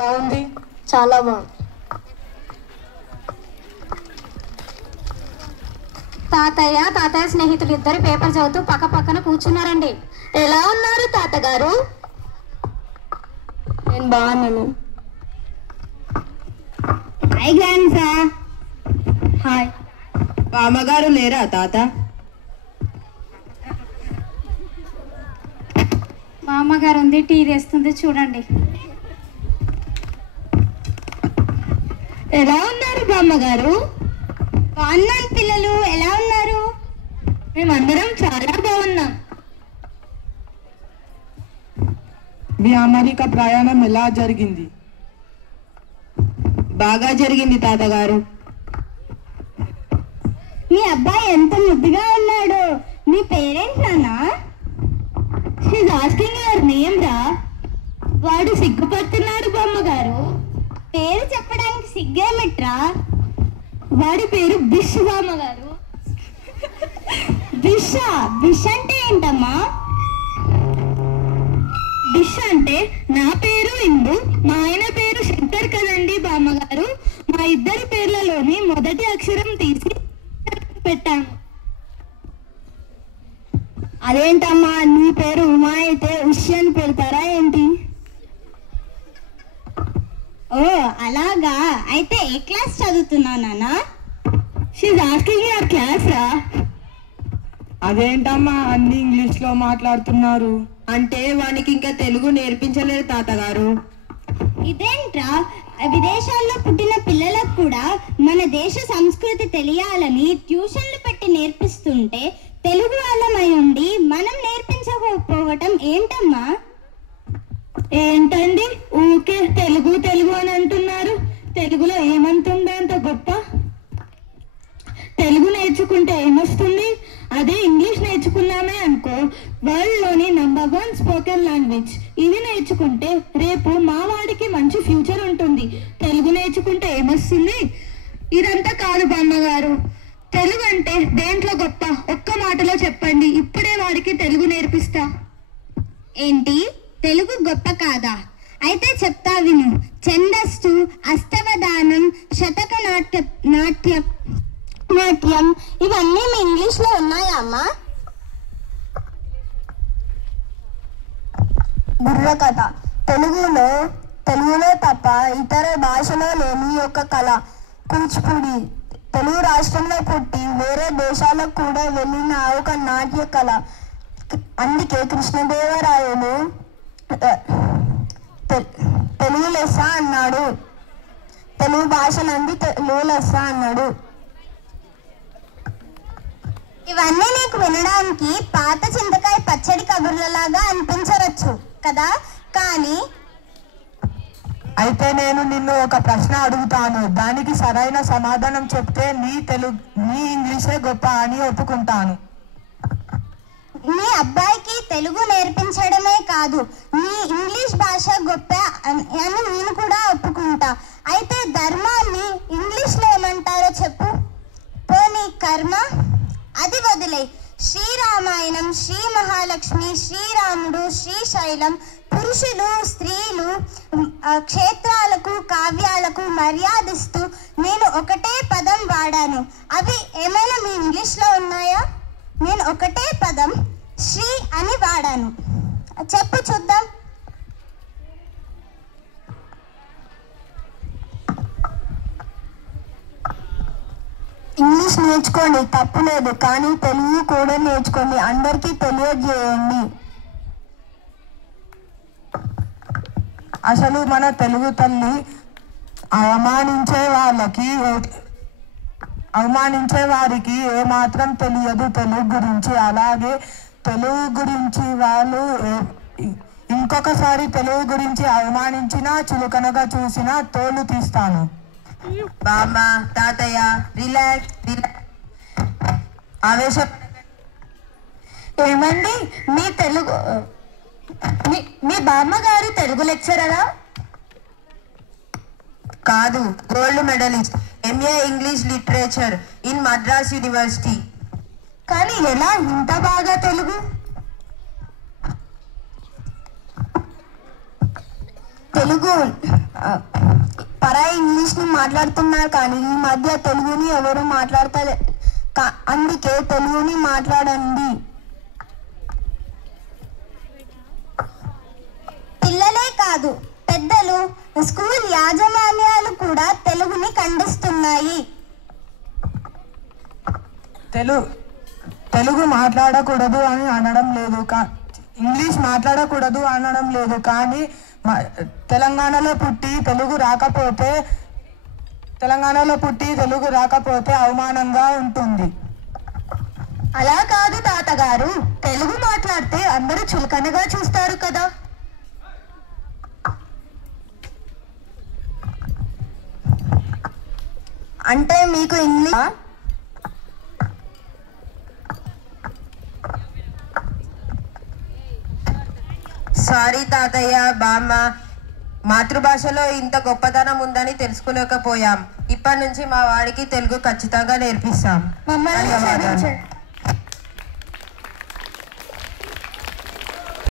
బాగుంది, చాలా బాగుంది. తాతయ్య స్నేహితులు ఇద్దరు పేపర్ చదువుతూ పక్క పక్కన కూర్చున్నారండి. ఎలా ఉన్నారు తాతగారు? నేను బాగున్నాను. Hi grand sir. హాయ్. బామ్మగారు లేరా తాత? మా అమ్మగారు ఉంది, టీ తెస్తుంది చూడండి. ఎలా ఉన్నారు బామ్మగారు? బాగున్నాను పిల్లలు, ఎలా ఉన్నారు? మేమందరం చాలా బాగున్నాం. మీ అమెరికా ప్రయాణం ఎలా జరిగింది? బాగా జరిగింది తాతగారు. మీ అబ్బాయి ఎంత ముద్దుగా ఉన్నాడు. మీ పేరెంట్ నానా? షీజ్ ఆస్కింగ్ యువర్ నేమ్ రా. వాడు సిగ్గుపడుతున్నాడు బామ్మగారు. పేరు చెప్పడానికి సిగ్గేమిట్రా? వాడి పేరు బిష్ బామ్మగారు. బిష్ అంటే ఏంటమ్మా? బిష్ అంటే నా పేరు ఇందు, మా ఆయన పేరు శంకర్ కదండి బామ్మగారు. మా ఇద్దరి పేర్లలోని మొదటి అక్షరం తీసి పెట్టాను. అదేంటమ్మా, నీ పేరు ఉమా అయితే ఉష్ అని పెడతారా ఏంటి? ఓ అలాగా, అయితే ఏ క్లాస్ చదువుతున్నావు నాన్నా? షీజ్ ఆస్కింగ్ యువర్ క్లాస్ రా. అదేంటమ్మా అన్ని ఇంగ్లీష్ లో మాట్లాడుతున్నారు? అంటే వానికి ఇంకా తెలుగు నేర్పించలేరు తాతగారు. ఇదేంట్రా, విదేశాల్లో పుట్టిన పిల్లలకు కూడా మన దేశ సంస్కృతి తెలియాలని ట్యూషన్లు పెట్టి నేర్పిస్తుంటే తెలుగు వాళ్ళమై ఉండి మనం నేర్పించకపోవటం ఏంటమ్మా? ఏంటండి ఊకే తెలుగు తెలుగు అని అంటున్నారు? తెలుగులో ఏమంటుండే అంత గొప్ప? తెలుగు నేర్చుకుంటే ఏమొస్తుంది? అదే ఇంగ్లీష్ నేర్చుకున్నామే అనుకో, వరల్డ్లోని నంబర్ 1 స్పోకెన్ లాంగ్వేజ్. ఇది నేర్చుకుంటే రేపు మా వాడికి మంచి ఫ్యూచర్ ఉంటుంది. తెలుగు నేర్చుకుంటే ఏమొస్తుంది? ఇదంతా కాదు బామ్మగారు. తెలుగు అంటే దేంట్లో గొప్ప? ఒక్క మాటలో చెప్పండి, ఇప్పుడే వాడికి తెలుగు నేర్పిస్తా. ఏంటి, తెలుగు గొప్ప కాదా? అయితే చెప్తా విను. ఛందస్సు, అష్టవధానం, శతక నాట్యం ఇవన్నీ మీ ఇంగ్లీష్లో ఉన్నాయా అమ్మా? బుర్రకథ తెలుగులో తప్ప ఇతర భాషలో లేని ఒక కళ కూచిపూడి. తెలుగు రాష్ట్రంలో పుట్టి వేరే దేశాలకు కూడా వెళ్ళిన ఒక నాట్య కళ. అందుకే కృష్ణదేవరాయలు తెలుగు లెస్స అన్నాడు. తెలుగు భాషలంది తెలుగు లెస్స అన్నాడు. ఇవన్నీ నీకు వినడానికి పాత చింతకాయ పచ్చడి కబుర్లలాగా అనిపించవచ్చు కదా, కానీ అయితే నేను నిన్ను ఒక ప్రశ్న అడుగుతాను, దానికి సరైన సమాధానం చెప్తే నీ ఇంగ్లీషే గొప్ప అని ఒప్పుకుంటాను. మీ అబ్బాయికి తెలుగు నేర్పించడమే కాదు, నీ ఇంగ్లీష్ భాష గొప్ప అని నేను కూడా ఒప్పుకుంటా. అయితే ధర్మాన్ని ఇంగ్లీష్లో ఏమంటారో చెప్పు. పోనీ కర్మ అది వదిలే. శ్రీరామాయణం, శ్రీ మహాలక్ష్మి, శ్రీరాముడు, శ్రీశైలం, పురుషులు స్త్రీలు క్షేత్రాలకు కావ్యాలకు మర్యాదిస్తూ నేను ఒకటే పదం వాడాను. అవి ఏమైనా మీ ఇంగ్లీష్లో ఉన్నాయా? నేను ఒకటే పదం శ్రీ అని వాడాను. చెప్పు చూద్దాం. ఇంగ్లీష్ నేర్చుకోండి, తప్పులేదు, కానీ తెలుగు కూడా నేర్చుకోండి, అందరికీ తెలియజేయండి. అసలు మన తెలుగు తల్లి అవమానించే వారికి ఏమాత్రం తెలియదు తెలుగు గురించి. అలాగే తెలుగు గురించి వాళ్ళు ఇంకొకసారి తెలుగు గురించి అవమానించినా చులకనగా చూసినా తోలు తీస్తాను. బామ్మ, తాతయ్య, రిలాక్స్. ఆవేశం ఏమండి, మీ బామ్మగారు తెలుగు లెక్చరరా? కాదు, gold medalist, MA English literature in Madras university. కానీ ఎలా ఇంత బాగా తెలుగు? తెలుగు పరాయి ఇంగ్లీష్ని మాట్లాడుతున్నారు, కానీ ఈ మధ్య తెలుగుని ఎవరు మాట్లాడతలే. అందుకే తెలుగుని మాట్లాడండి. పిల్లలే కాదు, పెద్దలు, స్కూల్ యాజమాన్యాలు కూడా తెలుగుని ఖండిస్తున్నాయి. తెలుగు మాట్లాడకూడదు అని అనడం లేదు, ఇంగ్లీష్ మాట్లాడకూడదు అనడం లేదు. కానీ తెలంగాణలో పుట్టి తెలుగు రాకపోతే అవమానంగా ఉంటుంది. అలా కాదు తాతగారు, తెలుగు మాట్లాడితే అందరూ చులకనగా చూస్తారు కదా. అంటే మీకు ఇంగ్లీష్ సారీ తాతయ్య, బామ్మ, మాతృభాషలో ఇంత గొప్పతనం ఉందని తెలుసుకోలేకపోయాం. ఇప్పటి నుంచి మా వాడికి తెలుగు ఖచ్చితంగా నేర్పిస్తాం. మమ్మల్ని ధన్యవాదాలు. క్షమించండి.